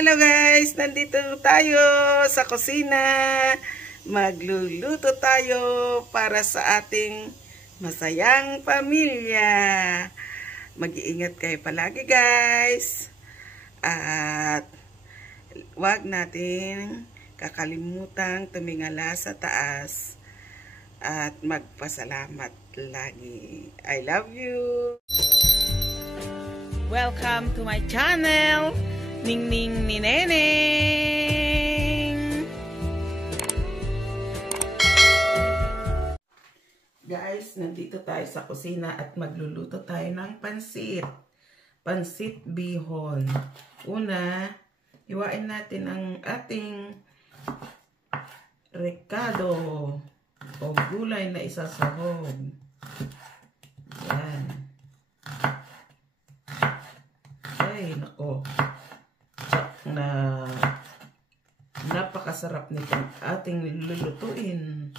Hello guys, nandito tayo sa kusina. Magluluto tayo para sa ating masayang pamilya. Mag-iingat kayo palagi guys. At wag natin kakalimutang tumingala sa taas at magpasalamat lagi. I love you. Welcome to my channel. Ningning ni Neneng. Guys, nandito tayo sa kusina at magluluto tayo ng pansit. Pansit bihon. Una, hiwain natin ang ating rekado o gulay na isasahog. Yan. Ay, nako. Na napakasarap nitong ating lulutuin.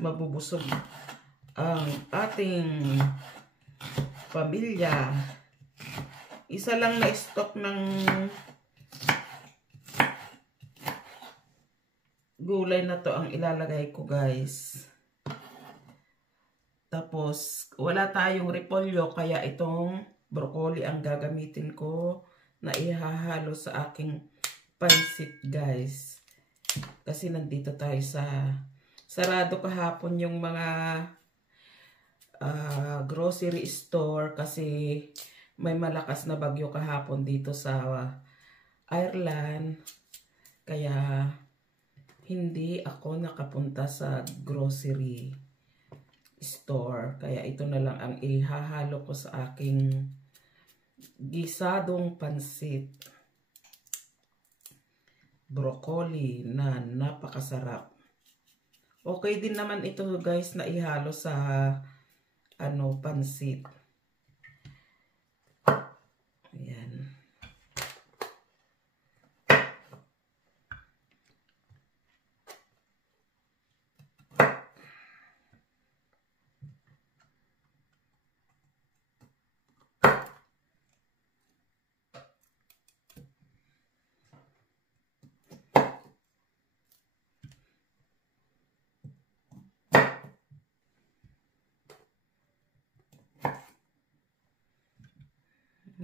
Mabubusog ang ating pamilya. Isa lang na stock ng gulay na to ang ilalagay ko guys. Tapos wala tayong repolyo kaya itong broccoli ang gagamitin ko na ihahalo sa aking pansit guys. Kasi nandito tayo sa sarado kahapon yung mga grocery store kasi may malakas na bagyo kahapon dito sa Ireland. Kaya hindi ako nakapunta sa grocery store. Kaya ito na lang ang ihahalo ko sa aking gisadong pansit. Broccoli na napakasarap. Okay din naman ito guys na ihalo sa pansit. Ayan.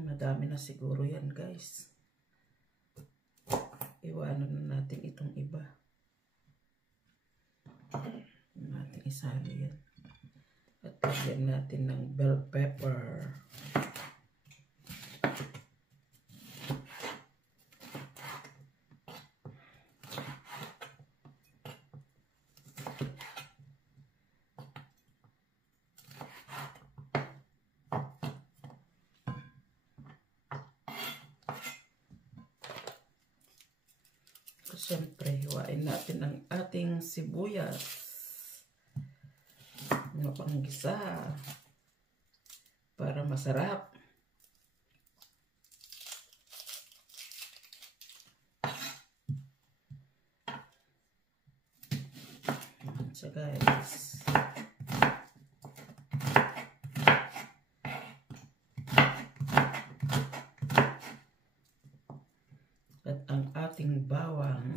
Madami na siguro yan guys. Iwanan na natin itong iba. Natin isali yan. At lagyan natin ng bell pepper. Siyempre, hiwain natin ang ating sibuyas na panggisa para masarap. So guys, at ang ating bawang.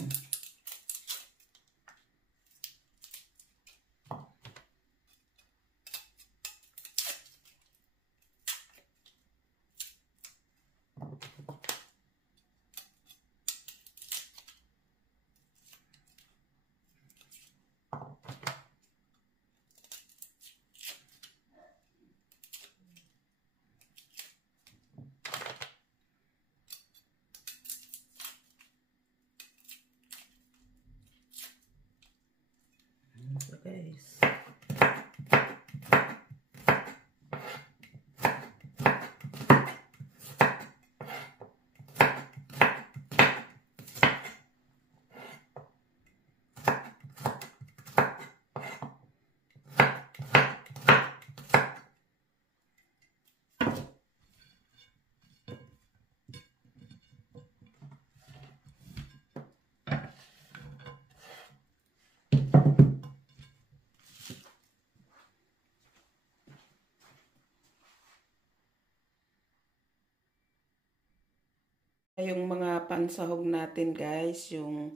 Yung mga pansahog natin guys, yung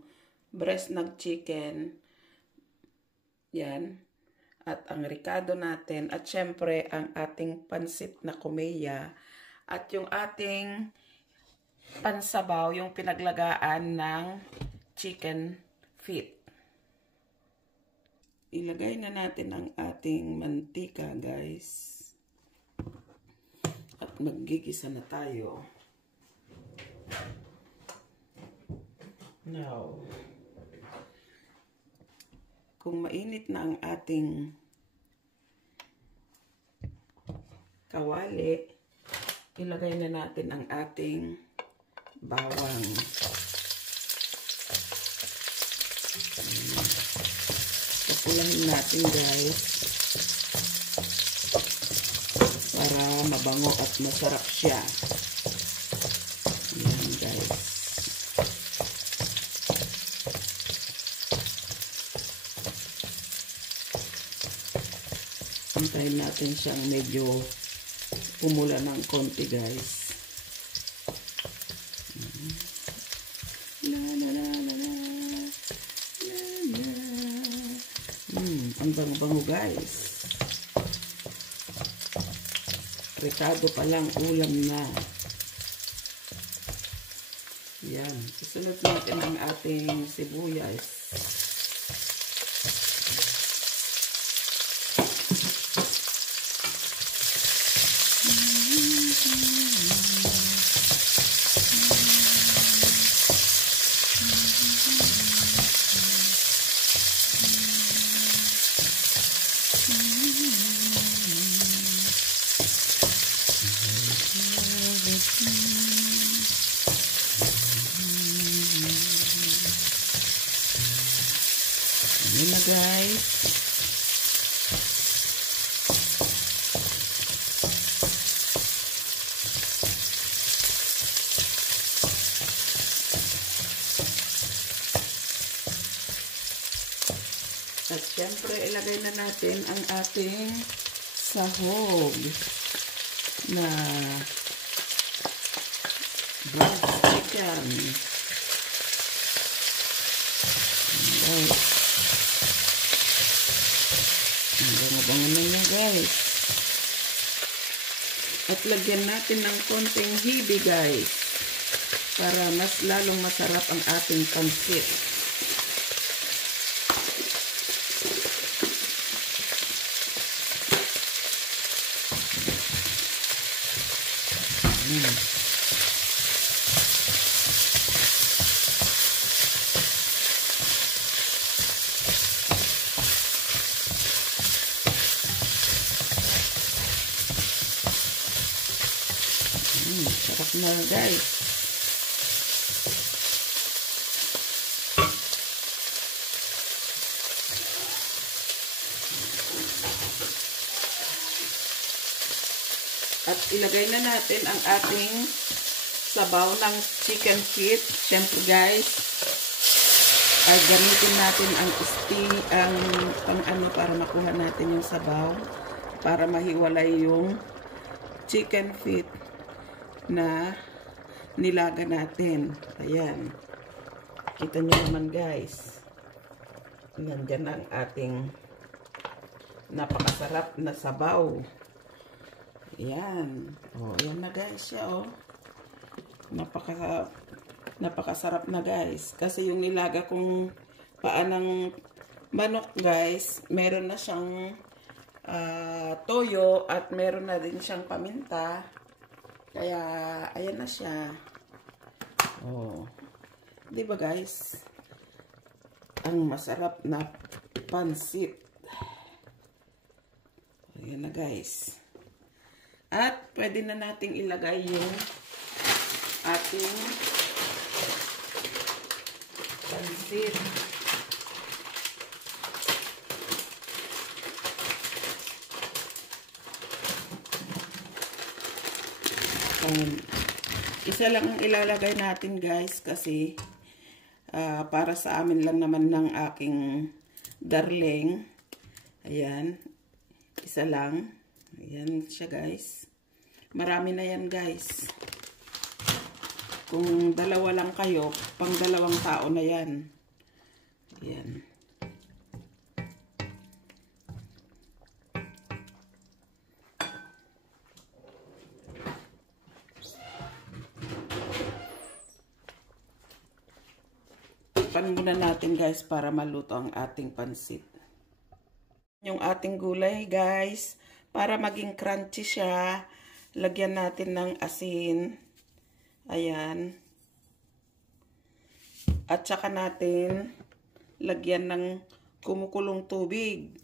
breast ng chicken, yan, at ang ricado natin, at syempre ang ating pansit na kumeya, at yung ating pansabaw, yung pinaglagaan ng chicken feet. Ilagay na natin ang ating mantika guys, at maggigisa na tayo. Now, kung mainit na ang ating kawali, ilagay na natin ang ating bawang. Papulahin natin guys para mabango at masarap siya. Ayan guys. Antayin natin siyang medyo pumula ng konti guys. La la la la la. La la. Ang bango-bango guys. Ricado pa lang, ulam na. Yan. Isunod natin ang ating sibuyas. Ayan na guys. At syempre ilagay na natin ang ating sahog na breast chicken. Guys. Ang bango-bango na niya guys. At lagyan natin ng konting hibi guys, para mas lalong masarap ang ating pansit. Sarap na guys. At ilagay na natin ang ating sabaw ng chicken feet. Siyempre guys, ay gamitin natin ang pang-ano para makuha natin yung sabaw, para mahiwalay yung chicken feet na nilaga natin. Ayan. Kita nyo naman guys. Nandyan ang ating napakasarap na sabaw. Ayan. O, ayan na guys siya o. Napakasarap na guys. Kasi yung nilaga kong paa ng manok guys, meron na siyang toyo at meron na din siyang paminta. Kaya, ayan na siya. Oh. Diba guys? Ang masarap na pansit. Ayan na guys. At, pwede na nating ilagay yung ating pansit. Isa lang ang ilalagay natin guys kasi para sa amin lang naman ng aking darling. Ayan, isa lang. Ayan siya guys. Marami na yan guys. Kung dalawa lang kayo, pang dalawang tao na yan. Yan. Pan muna natin guys para maluto ang ating pansit. Yung ating gulay guys, para maging crunchy siya, lagyan natin ng asin. Ayan. At saka natin lagyan ng kumukulong tubig.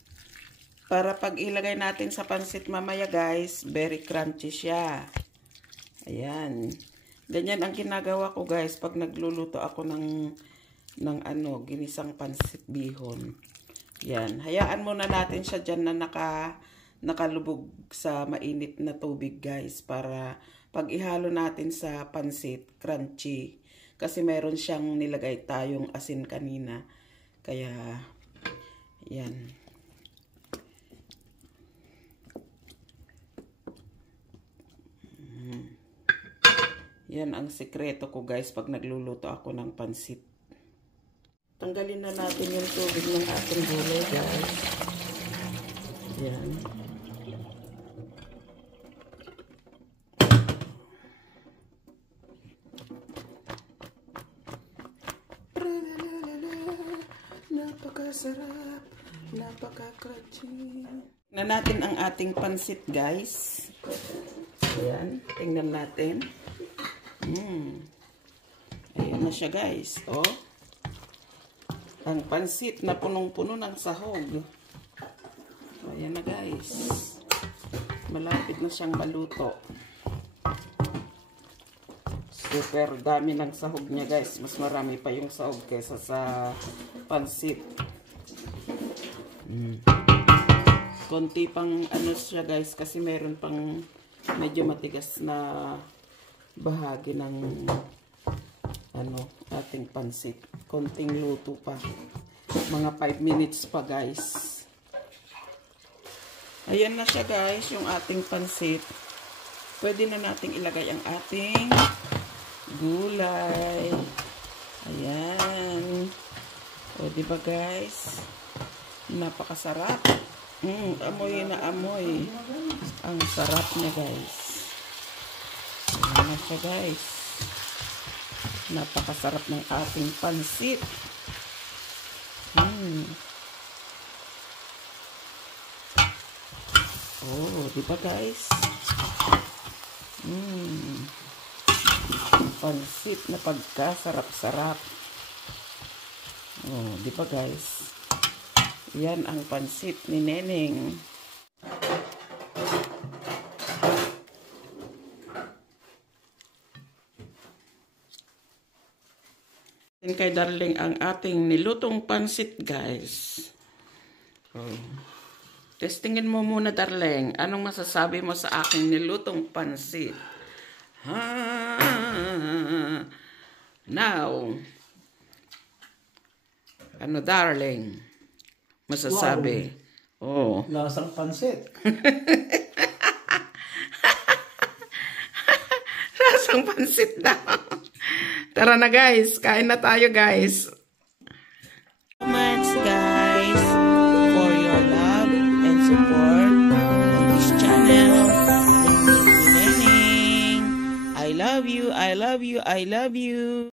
Para pag ilagay natin sa pansit mamaya guys, very crunchy siya. Ayan. Ganyan ang ginagawa ko guys pag nagluluto ako ng ginisang pansit bihon. Yan. Hayaan muna natin siya dyan na nakalubog sa mainit na tubig guys. Para pag ihalo natin sa pansit, crunchy. Kasi meron siyang nilagay tayong asin kanina. Kaya, yan. Yan ang sikreto ko guys pag nagluluto ako ng pansit. Tanggalin na natin yung tubig ng ating gulay guys. Yan. Napakasarap, napaka-crunchy. Tingnan natin ang ating pansit guys. Ayan, tingnan natin. Ayan na siya guys. Oh. Ang pansit na punong-puno ng sahog. Ayan na guys. Malapit na siyang maluto. Super dami ng sahog niya guys. Mas marami pa yung sahog kaysa sa pansit. Konti pang siya guys kasi meron pang medyo matigas na bahagi ng ating pansit. Konting luto pa. Mga 5 minutes pa guys. Ayan na siya guys, yung ating pansit. Pwede na nating ilagay ang ating gulay. Ayan. O diba guys? Napakasarap. Amoy na amoy. Ang sarap niya guys. Ayan na siya guys. Napakasarap ng ating pansit. Oh, di ba guys? Pansit na pagkasarap-sarap. Oh, di ba guys? Yan ang pansit ni Neneng. Kay Darling ang ating nilutong pansit guys. Oh. Testingin mo muna Darling. Anong masasabi mo sa aking nilutong pansit? Now, ano Darling? Masasabi? Wow. Oh. Lasang pansit. Lasang pansit daw. Tara na guys, kain na tayo guys. So much guys for your love and support on this channel. I love you, I love you, I love you.